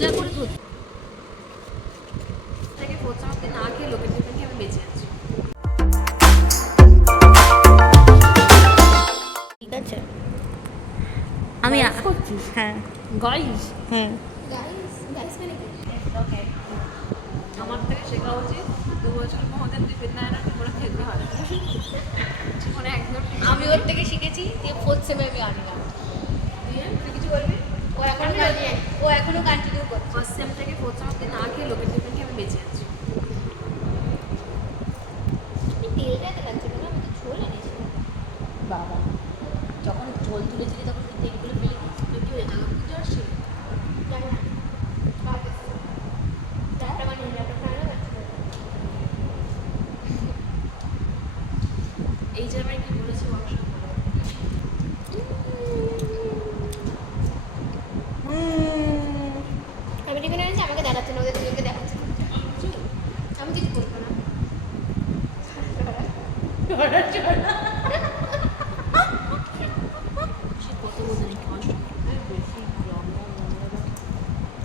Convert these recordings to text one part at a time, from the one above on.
সোজা করে ধরতে না খেয়ে লোকের খেয়ে আমি বেঁচে আছি। ঠিক আছে। আমি আ- করছিস? হ্যাঁ। গাইস হ্যাঁ। আমার থেকে শেখা উচিত দু বছর মধ্যে টিফিন নেয় না তোমরা খেতে হয়। জীবনে একদম আমি ওর থেকে শিখেছি যে ফোর্থ সেমে আমি আনি না দিয়ে তুই কিছু বলবি ও এখনও ও এখনও কন্টিনিউ করছে ফোর্থ সেমিস্টার না খেয়ে লোকের জীবনকে আমি বেঁচে আছি। তেলটাতে লাগছে না আমি তো ঝোল এনেছি। বাবা যখন ঝোল তুলেছিলি তখন তুই তেলগুলো ফেলে দিয়েছিস তো কি হয়েছে আমার পুজো আসছে জানি না কাপ এসছে ল্যাপটপ বানিয়ে ল্যাপটপ বানিয়ে রাখছি এই যে আমি কি বলেছি ওয়ার্কশপ আমি টিফিন এনেছি আমাকে দেখাচ্ছে না ওদের দুজনকে দেখাচ্ছে আমি কিছু বলব না সে কত বলতে নেই কষ্ট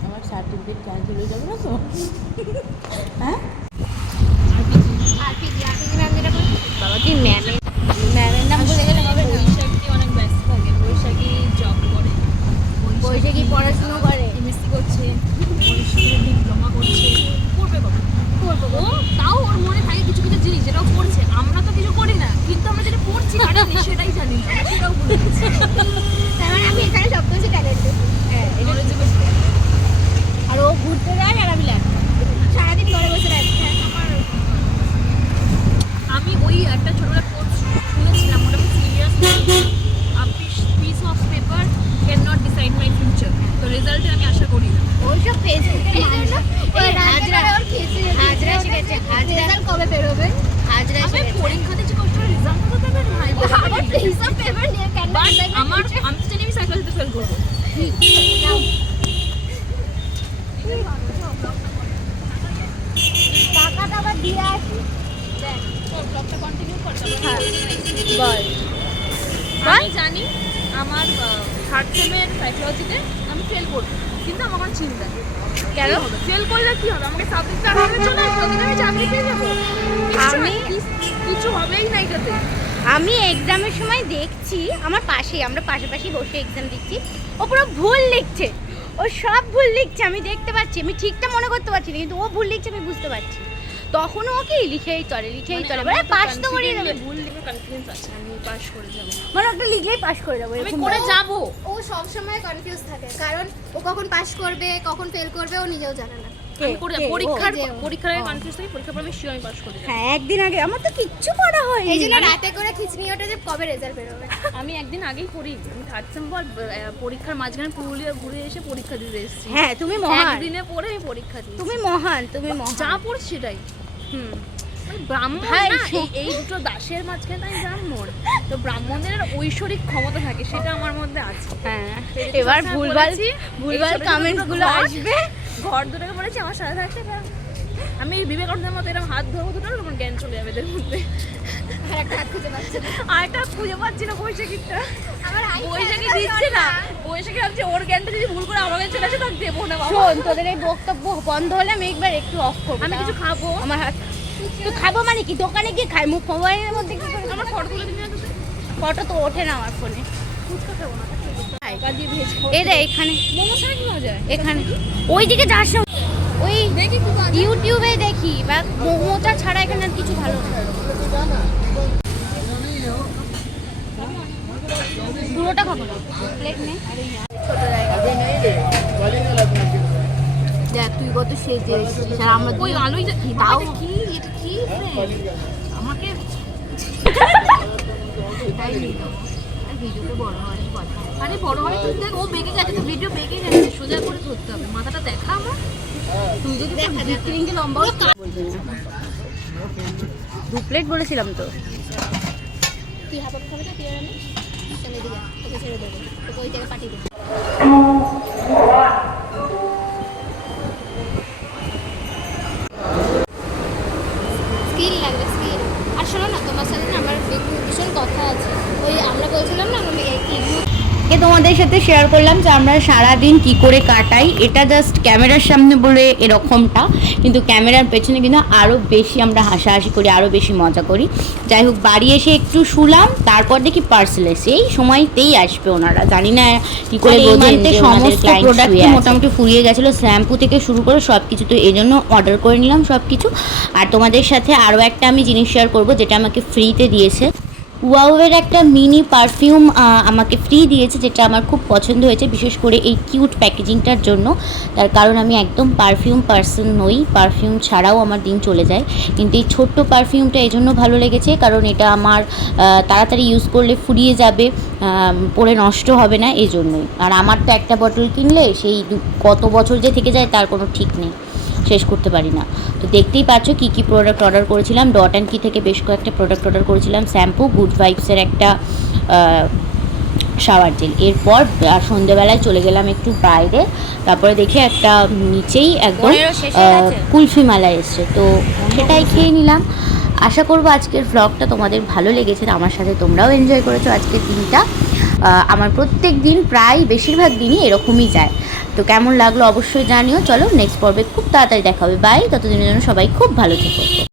আমার সার্টিফিকেট ক্যান্সেল হয়ে যাবে না তো? হ্যাঁ আর কি আর কি ম্যাম যেটা বলছে বাবা কি ম্যামের ম্যামের নাম বলে গেলে হবে না বৈশাখী অনেক ব্যস্ত থাকে বৈশাখী জব করে বৈশাখী পড়াশুনো করে এমএসসি করছে বৈশাখী ডিপ্লোমা করছে করবে কবে করব ও তাও ওর মনে থাকে কিছু কিছু জিনিস যেটা ও করছে আমরা তো কিছু করি না কিন্তু আমরা যেটা করছি কাটানি সেটাই জানি না আমরা সেটাও ভুলে গেছি তার মানে আমি এখানে সব কিছু ট্যালেন্টেড হ্যাঁ এটা Knowledgeable আর ও ঘুরতে যায় আর আমি ল্যাপটপ সারাদিন ঘরে বসে রাখছি আমার আমি ওই একটা ছোটবেলা কোর্স শুনেছিলাম ওটা serious piece of paper can not decide my future তো রেজাল্টে আমি আশা করি না। ওইসব ফেসবুকে ওই হাজরা হাজরা শিখেছে হাজরা কবে বেরোবে? হাজরা আমি শিখেছে। পরীক্ষা দিচ্ছি কষ্ট রেজাল্ট তো দেবে ভাই আমার হিসাব পেপার নিয়ে কেন আমার আমি তো জানি আমি সাইকোলজিতে ফেল করব। টাকাটা আবার দিয়ে আসি। ব্লগটা কন্টিনিউ করতে বল। আমি জানি আমার থার্ড সেমের সাইকোলজিতে ফেল করব। কিন্তু আমার কোনো চিন্তা নেই কেন? ফেল করলে কি হবে? আমাকে সাবজেক্ট হবে চলে আসবে কিন্তু আমি চাকরি পেয়ে যাব? আমি- কিছু হবেই না এটাতে। আমি এক্সামের সময় দেখছি আমার পাশেই আমরা পাশাপাশি বসে এক্সাম দিচ্ছি। ও পুরো ভুল লিখছে। ও সব ভুল লিখছে আমি দেখতে পাচ্ছি। আমি ঠিকটা মনে করতে পারছি না কিন্তু ও ভুল লিখছে আমি বুঝতে পারছি। তখন ও কি লিখেই চলে লিখেই চলে। মানে মানে পাস তো করিয়ে দেবে। ভুল লিখে কনফিডেন্স আছে আমি পাস করে যাব। মানে একটা লিখলেই পাস করে যাব আমি করে। যাব। ও সব সময় কনফিউজ থাকে কারণ ও কখন পাস করবে কখন ফেল করবে ও নিজেও জানে না? পরীক্ষার যে পরীক্ষার আগে কনফিউজ থাকি পরীক্ষার পর আমি শিওর পাস করে যাব। হ্যাঁ একদিন আগে আমার তো কিচ্ছু পড়া হয়নি। এই জন্য রাতে করে খিচনি ওঠে যে কবে রেজাল্ট বেরোবে? আমি একদিন আগেই পড়ি আমি থার্ড সেম পর পরীক্ষার মাঝখানে পুরুলিয়া ঘুরে এসে পরীক্ষা দিতে এসেছি। হ্যাঁ তুমি মহান। একদিনে পড়ে আমি পরীক্ষা দিই তুমি মহান তুমি মহান যা পড়ছি সেটাই। মানে ভাই, এই দুটো দাসের মাঝখানে তাই আমি ব্রাহ্মণ। তো ব্রাহ্মণদের ঐশ্বরিক ক্ষমতা থাকে সেটা আমার মধ্যে আছে। হ্যাঁ। এবার ভুলভাল ভুলভাল কমেন্টসগুলো আসবে। ঘর দুটোকে বলেছি আমার সাথে থাকতে আমি বিবেকানন্দের মতো এরকম হাত ধরবো দুটো জ্ঞান চলে যাবে এদের মধ্যে। খুঁজে পাচ্ছি না। আর একটা খুঁজে পাচ্ছি না বৈশাখীটা বৈশাখী দিচ্ছে না। বৈশাখী ভাবছে ওর জ্ঞানটা যদি ভুল করে আমাকে চলে আসে তার দেবো না শোন তোদের এই বক্তব্য বন্ধ হলে আমি একবার একটু অফ করব আমি কিছু খাব? আমার হাত তো খাব মানে কি? দোকানে গিয়ে খাই? মুখ মোবাইলের মধ্যে কি আমার ফটো তুলে দিবি না ফটো তো ওঠে না আমার ফোনে। এখানে। এখানে। ওই দিকে যাস ওই দেখি কি ইউটিউবে দেখি বা মোমোটা ছাড়া এখানে আর কিছু ভালো না। পুরোটা খাব না। প্লেট নে। ছোট দেখ তুই কত সেজে এসেছিস আর আমরা ওই আলোই তাও? কি এটা কি আমাকে বড় হয় আরে বড় হয় তুই দেখ ও বেঁকে গেছে ভিডিও বেঁকে গেছে সোজা করে ধরতে হবে। মাথাটা দেখা আমার। তুই যদি বিক্রিংকে লম্বা দু প্লেট বলেছিলাম তো। তুই হাফ খাবে তো চলে দিকে তোকে ছেড়ে দেবো তোকে ওই জায়গায় পাঠিয়ে দেবো স্কিল লাগবে স্কিল আর শোনো না তোমার সাথে না আমার একটু ভীষণ কথা আছে ওই আমরা বলছিলাম না আমরা এই- এই কে তোমাদের সাথে শেয়ার করলাম যে আমরা সারা দিন কি করে কাটাই। এটা জাস্ট ক্যামেরার সামনে বলে এরকমটা। কিন্তু ক্যামেরার পেছনে কিন্তু আরও বেশি আমরা হাসাহাসি করি আরও বেশি মজা করি। যাই হোক বাড়ি এসে একটু শুলাম তারপর দেখি পার্সেল এসে। এই সময়তেই আসবে ওনারা। জানি না কি করে সমস্ত সমস্ত প্রোডাক্ট মোটামুটি ফুরিয়ে গেছিল। শ্যাম্পু থেকে শুরু করে সব কিছু তো এই জন্য অর্ডার করে নিলাম সব কিছু আর তোমাদের সাথে আরও একটা আমি জিনিস শেয়ার করব যেটা আমাকে ফ্রিতে দিয়েছে। ওয়াওয়ের একটা মিনি পারফিউম আমাকে ফ্রি দিয়েছে, যেটা আমার খুব পছন্দ হয়েছে, বিশেষ করে এই কিউট প্যাকেজিংটার জন্য। তার কারণ আমি একদম পারফিউম পার্সন নই পারফিউম ছাড়াও আমার দিন চলে যায়। কিন্তু এই ছোট্ট পারফিউমটা এই জন্য ভালো লেগেছে, কারণ এটা আমার তাড়াতাড়ি ইউজ করলে ফুরিয়ে যাবে পরে নষ্ট হবে না, এই জন্যই। আর আমার তো একটা বটল কিনলে, সেই কত বছর যে থেকে যায়, তার কোনো ঠিক নেই। শেষ করতে পারি না। তো দেখতেই পাচ্ছ কি কি প্রোডাক্ট অর্ডার করেছিলাম। ডট অ্যান্ড কি থেকে বেশ কয়েকটা প্রোডাক্ট অর্ডার করেছিলাম। শ্যাম্পু গুড ভাইবসের একটা শাওয়ার জেল এরপর আর সন্ধেবেলায় চলে গেলাম একটু বাইরে। তারপরে দেখি একটা নিচেই একদম? কুলফি মালা এসছে। তো সেটাই খেয়ে নিলাম। আশা করব আজকের ব্লগটা তোমাদের ভালো লেগেছে। আমার সাথে তোমরাও এনজয় করেছ আজকের দিনটা। আমার প্রত্যেক দিন প্রায় বেশিরভাগ দিনই এরকমই যায়। তো কেমন লাগল অবশ্যই জানিও। চলো নেক্সট পর্বে খুব তাড়াতাড়ি দেখা হবে। বাই ততদিনের জন্য সবাই খুব ভালো থেকো।